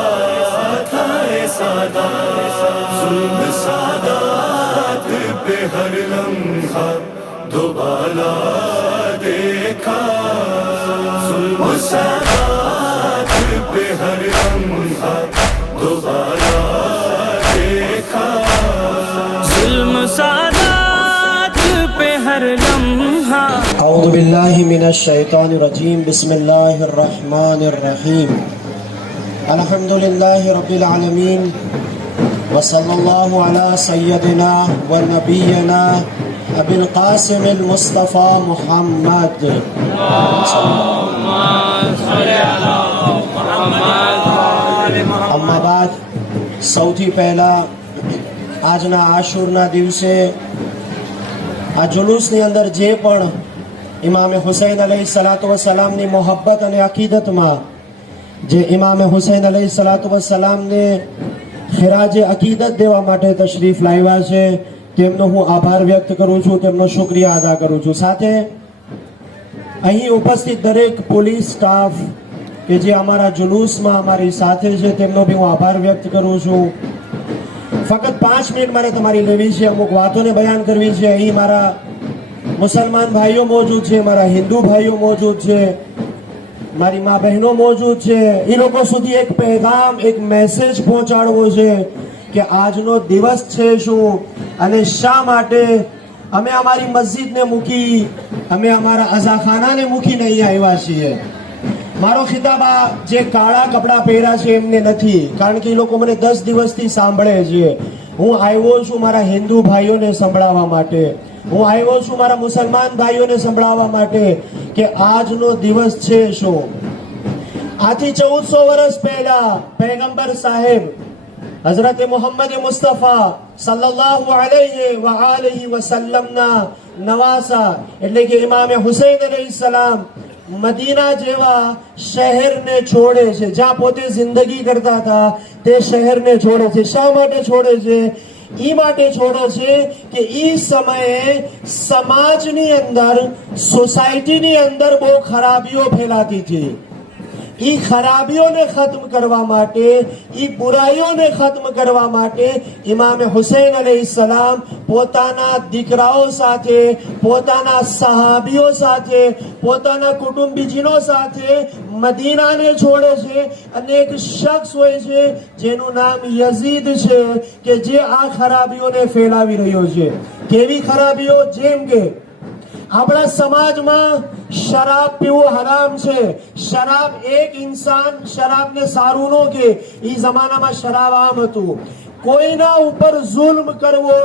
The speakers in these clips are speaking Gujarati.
आए सादात, जुल्म सादात पे हर लम्हा दोबारा देखा, जुल्म सादात पे हर लम्हा दोबारा देखा, जुल्म सादात पे हर लम्हा। औज़ु बिल्लाहि मिनश शैतानिर रजीम, बिस्मिल्लाहिर रहमानिर रहीम, अल्हम्दुलिल्लाहि रब्बिल आलमीन, व सल्लल्लाहु अला सय्यदिना व नबियना अबिल कासिमिल मुस्तफ़ा मुहम्मद। अम्मा बाद, સૌથી પહેલા આજના આશુરના દિવસે આ જુલુસની અંદર જે પણ ઇમામે હુસૈન અલૈહિસ્સલાતુ વસ્સલામની મોહબ્બત અને અકીદતમાં જે ઇમામે હુસૈન અલૈહિસ્સલાતુ વસ્સલામને ખિરાજે અકીદત દેવા માટે તશરીફ લાવ્યા છે, તેમનો હું આભાર વ્યક્ત કરું છું, તેમનો શુક્રિયા અદા કરું છું. સાથે અહીં ઉપસ્થિત દરેક પોલીસ સ્ટાફ કે જે અમારા જુલુસમાં અમારી સાથે છે તેમનો બી હું આભાર વ્યક્ત કરું છું. ફક્ત 5 મિનિટ મારે તમારી લેવી છે, અમુક વાતોને બયાન કરવી છે. અહીં મારા મુસલમાન ભાઈઓ મોજૂદ છે, મારા હિન્દુ ભાઈઓ મોજૂદ છે, મારી મા બહેનો મોજૂદ છે. એ લોકો સુધી એક પેગામ, એક મેસેજ પહોંચાડવો છે કે આજનો દિવસ છે શું અને શા માટે અમે અમારી મસ્જિદને મૂકી, અમે અમારા અઝાખાનાને મૂકીને અહીં આવ્યા છીએ. મારો ખિતાબ આ જે કાળા કપડાં પહેર્યા છે એમને નથી, કારણ કે એ લોકો મને 10 દિવસથી સાંભળે છે. હું આવ્યો છું મારા હિન્દુ ભાઈઓને સંભળાવવા માટે, હું આવ્યો છું મારા મુસલમાન ભાઈઓને સંભળાવવા માટે કે આજનો દિવસ છે શું. આથી 1400 વર્ષ પહેલા પૈગંબર સાહેબ હઝરત મોહમ્મદ મુસ્તફા સલ્લલ્લાહુ અલૈહિ વ આલિહિ વસલ્લમના નવાસા એટલે કે ઇમામે હુસૈન અલૈહિસ્સલામ મદીના જેવા શહેરને છોડે છે, જ્યાં પોતે જિંદગી કરતા હતા તે શહેરને છોડે છે. શા માટે છોડે છે? ઈ માટે છોડે છે કે ઈ સમયે સમાજની અંદર, સોસાયટીની અંદર બહુ ખરાબીઓ ફેલાતી હતી. ઈ ખરાબીઓને ખત્મ કરવા માટે, ઈ બુરાઈઓને ખત્મ કરવા માટે ઇમામે હુસૈન અલૈહિસ્સલામ પોતાના દીકરાઓ સાથે, પોતાના સહાબીઓ સાથે, પોતાના કુટુંબીજનો સાથે મદીનાને છોડે છે. અને એક શખ્સ હોય છે જેનું નામ યઝીદ છે કે જે આ ખરાબીઓને ફેલાવી રહ્યો છે. કેવી ખરાબીઓ? જેમ કે આપણા સમાજમાં શરાબ પીવો હરામ છે. શરાબ, એક ઇન્સાન શરાબને સારું ન કે, એ જમાનામાં શરાબ આમ હતું. કોઈના ઉપર જુલ્મ કરવો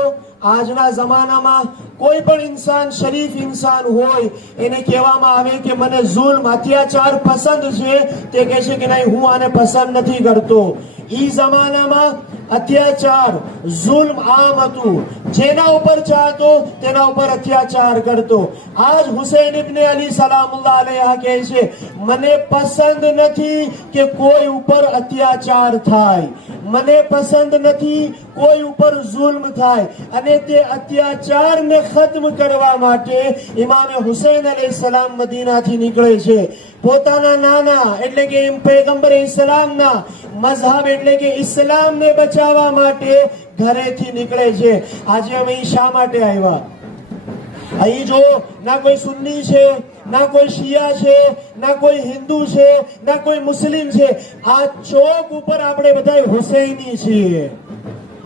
આજના જમાનામાં કોઈ પણ ઇન્સાન, શરીફ ઇન્સાન હોય એને કહેવામાં આવે કે મને જુલ્મ, અત્યાચાર પસંદ છે, તે કહે છે કે નહીં, હું આને પસંદ નથી કરતો. ઈ જમાનામાં અત્યાચાર, જુલ્મ આમ હતું. જેના ઉપર ચાહતો તેના ઉપર અત્યાચાર કરતો. આજ હુસૈન ઇબ્ન અલી સલામુલ્લાહ અલૈહ કહે છે મને પસંદ નથી કે કોઈ ઉપર અત્યાચાર થાય, મને પસંદ નથી કોઈ ઉપર જુલ્મ થાય. અને તે અત્યાચારને ખત્મ કરવા માટે ઇમામે હુસૈન અલૈહિસ્સલામ મદીનાથી નીકળે છે. પોતાના નાના એટલે કે પૈગંબર ઇસ્લામના મઝહબ એટલે કે ઇસ્લામને બચાવવા માટે ઘરેથી નીકળે છે. આજે અમે શા માટે આવ્યા? અહીં જો ના કોઈ સુન્ની છે, ના કોઈ શિયા છે, ના કોઈ હિન્દુ છે, ના કોઈ મુસ્લિમ છે. આ ચોક ઉપર આપણે બધા હુસૈની છીએ,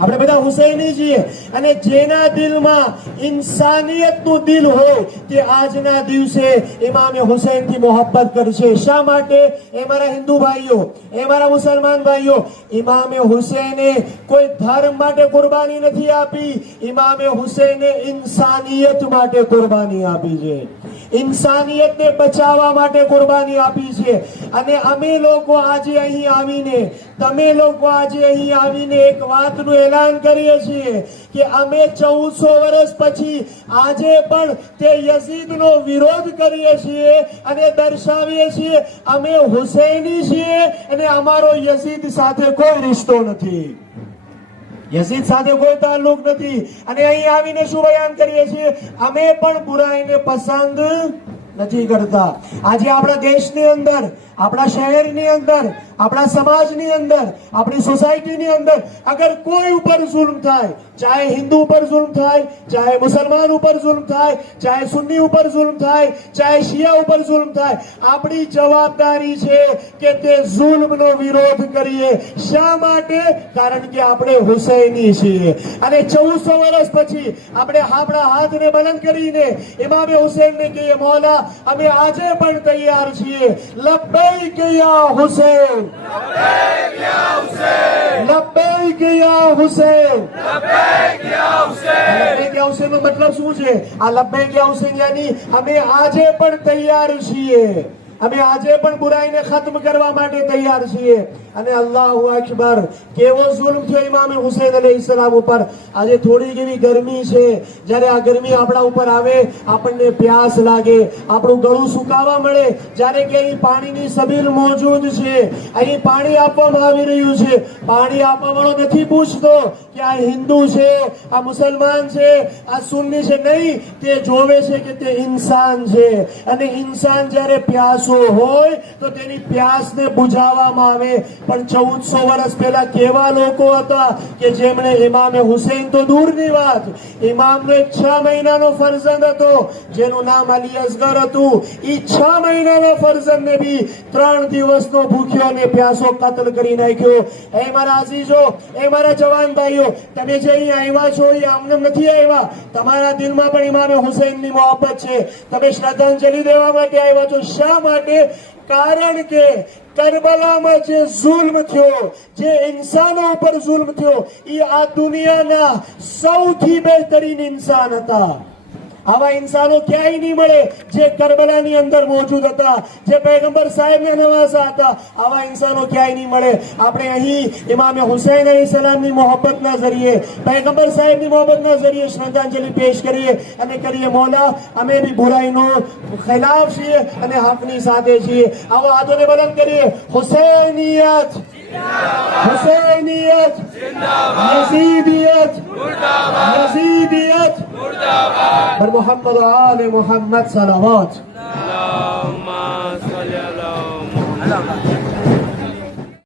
આપણે બધા હુસૈની છીએ. અને જેના દિલમાં ઇન્સાનિયતનું દિલ હોય તે આજના દિવસે ઇમામે હુસૈનથી મોહબ્બત કરશે. શા માટે? એ મારા હિન્દુ ભાઈઓ, એ મારા મુસલમાન ભાઈઓ, ઇમામે હુસૈને કોઈ ધર્મ માટે કુરબાની નથી આપી, ઇમામે હુસૈને ઇન્સાનિયત માટે કુરબાની આપી છે, ઇન્સાનિયતને બચાવવા માટે કુરબાની આપી છે. અને અમે લોકો આજે અહીં આવીને, તમે લોકો આજે અહીં આવીને એક વાતનું એલાન કરીએ છીએ કે અમે 1400 વર્ષ પછી આજે પણ તે યઝીદનો વિરોધ કરીએ છીએ અને દર્શાવીએ છીએ અમે હુસૈની છીએ અને અમારો યઝીદ સાથે કોઈ રિશ્તો નથી, યઝીદ સાથે કોઈ તાલ્લુક નથી. અને અહીં આવીને શું બયાન કરીએ છીએ? અમે પણ બુરાઈને પસંદ નથી કરતા. આજે આપણા દેશની અંદર, આપણા શહેરની અંદર આપણા સમાજની અંદર, આપણી સોસાયટીની અંદર અગર કોઈ ઉપર જુલ્મ થાય, ચાહે હિન્દુ ઉપર જુલ્મ થાય, ચાહે મુસલમાન ઉપર જુલ્મ થાય, ચાહે સુન્ની ઉપર જુલ્મ થાય, ચાહે શિયા ઉપર જુલ્મ થાય, આપણી જવાબદારી છે કે તે જુલ્મનો વિરોધ કરીએ. શા માટે? કારણ કે આપણે હુસૈની છીએ અને 1400 વર્ષ પછી આપણે આપણા હાથને બલંદ કરીને ઇમામે હુસૈનને કહીએ, મૌલા અમે આજે પણ તૈયાર છીએ. લબ્બૈક યા હુસૈન, લબ્બૈક યા હુસૈન. લબ્બૈક યા હુસૈન નો મતલબ શું છે? આ લબ્બૈક યા હુસૈન યાની અમે આજે પણ તૈયાર છીએ, અમે આજે પણ બુરાઈને ખત્મ કરવા માટે તૈયાર છીએ. અને અલ્લાહુ અકબર, કેવો જુલ્મ થયો ઇમામે હુસૈન અલૈહિસ્સલામ ઉપર. આજે થોડી એવી ગરમી છે, જ્યારે આ ગરમી આપણા ઉપર આવે આપણને પ્યાસ લાગે, આપણું ગળું સુકાવા મળે, જ્યારે કે અહીં પાણીની સબીલ મોજૂદ છે, અહીં પાણી આપવામાં આવી રહ્યું છે. પાણી આપવા વાળો નથી પૂછતો કે આ હિન્દુ છે, આ મુસલમાન છે, આ સુન્ની છે, નહીં, તે જોવે છે કે તે ઇન્સાન છે. અને ઇન્સાન જ્યારે પ્યાસો હોય તો તેની પ્યાસને બુઝાવવામાં આવે. પણ 1400 વર્ષ પહેલા કેવા લોકો હતા કે જેમણે ઇમામે હુસૈન તો દૂરની વાત, ઇમામનો એક 6 મહિનાનો ફરજંદ હતો જેનું નામ અલી અસગર હતું. એ 6 મહિનાના ફરજંદને બી 3 દિવસનો ભૂખ્યો ને પ્યાસો કતલ કરી નાખ્યો. એ મારા અઝીઝો, એ મારા જવાન ભાઈઓ, તમે જે અહીં આવ્યા છો એ આમને નથી આવ્યા, તમારા દિલમાં પણ ઇમામે હુસૈનની મોહબ્બત છે, તમે શ્રદ્ધાંજલિ દેવા માટે આવ્યા છો. શા માટે? કારણ કે કરબલામાં જે જુલ્મ થયો, જે ઇન્સાનો ઉપર જુલ્મ થયો, એ આ દુનિયાના સૌથી બહેતરીન ઇન્સાન હતા. આવા ઇન્સાનો ક્યાંય નહીં મળે જે કરબલાની અંદર મોજૂદ હતા, જે પૈગંબર સાહેબને નવાઝા હતા. આવા ઇન્સાનો ક્યાંય નહીં મળે. આપણે અહીં ઇમામે હુસૈન અલૈહિસ્સલામની મોહબ્બતના જરીએ, પૈગંબર સાહેબની મોહબ્બતના જરીએ શ્રદ્ધાંજલિ પેશ કરીએ અને કરીએ, મૌલા અમે બી બુરાઈનો ખિલાફ છીએ અને હકની સાથે છીએ. આવો હાથોને બલંદ કરીએ. હુસૈનિયત, હુસૈનિયત, યઝીદિયત, યઝીદિયત, पर मोहम्मद और आले मोहम्मद सलावत.